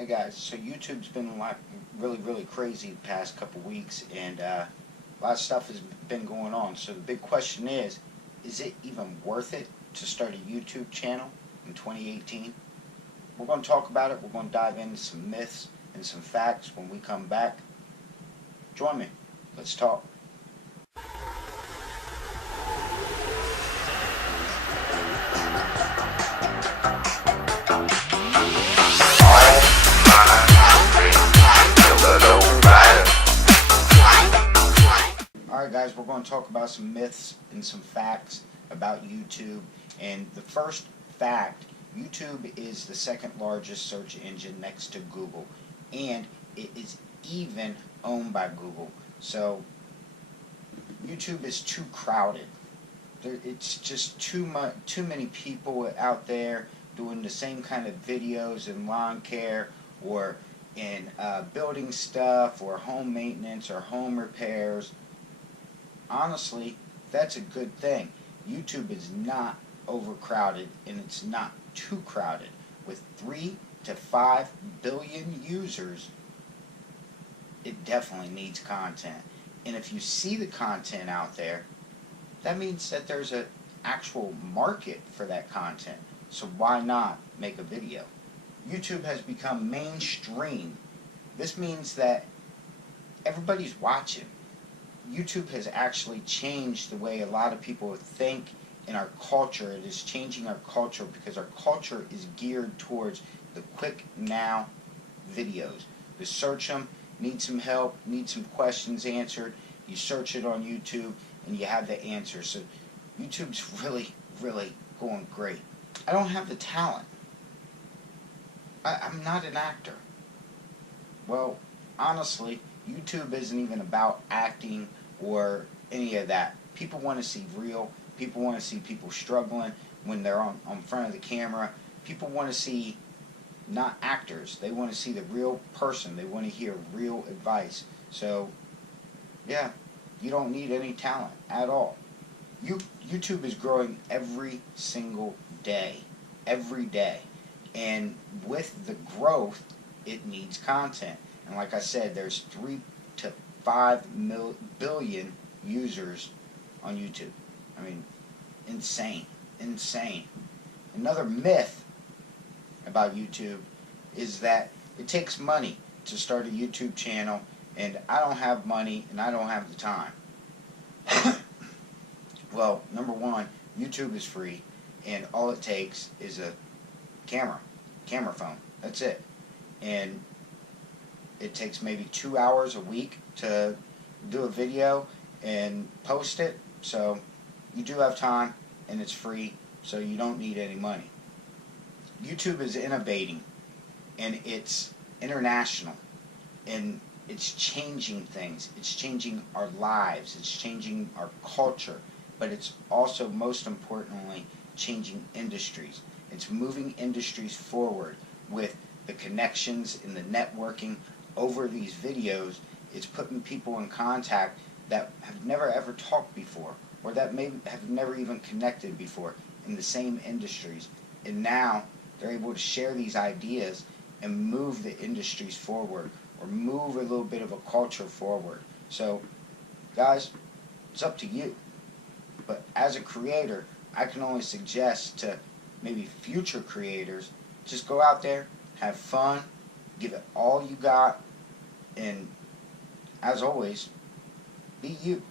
Hey guys, so YouTube's been really crazy the past couple weeks, and a lot of stuff has been going on. So the big question is it even worth it to start a YouTube channel in 2018? We're going to talk about it. We're going to dive into some myths and some facts when we come back. Join me. Let's talk. Alright guys, we're going to talk about some myths and some facts about YouTube. And the first fact, YouTube is the second largest search engine next to Google. And it is even owned by Google. So YouTube is too crowded. It's just too many people out there doing the same kind of videos in lawn care or in building stuff or home maintenance or home repairs. Honestly, that's a good thing. YouTube is not overcrowded and it's not too crowded. With 3 to 5 billion users, it definitely needs content. And if you see the content out there, that means that there's an actual market for that content. So why not make a video? YouTube has become mainstream. This means that everybody's watching. YouTube has actually changed the way a lot of people think in our culture. It is changing our culture because our culture is geared towards the quick now videos. You search them, need some help, need some questions answered, you search it on YouTube and you have the answer. So YouTube's really going great. I don't have the talent. I'm not an actor. Well, honestly, YouTube isn't even about acting or any of that. People want to see real. People want to see people struggling when they're on front of the camera. People want to see not actors. They want to see the real person. They want to hear real advice. So, yeah, you don't need any talent at all. YouTube is growing every single day. Every day. And with the growth, it needs content. And like I said, there's 3 to 5 billion users on YouTube. I mean, insane. Another myth about YouTube is that it takes money to start a YouTube channel, and I don't have money and I don't have the time. Well, number one, YouTube is free, and all it takes is a camera phone. That's it. And it takes maybe 2 hours a week to do a video and post it. So you do have time and it's free, so you don't need any money. YouTube is innovating and it's international and it's changing things. It's changing our lives. It's changing our culture. But it's also, most importantly, changing industries. It's moving industries forward with the connections and the networking over these videos. It's putting people in contact that have never ever talked before, or that maybe have never even connected before in the same industries. And now they're able to share these ideas and move the industries forward, or move a little bit of a culture forward. So, guys, it's up to you. But as a creator, I can only suggest to maybe future creators, just go out there, have fun, give it all you got, and as always, be you.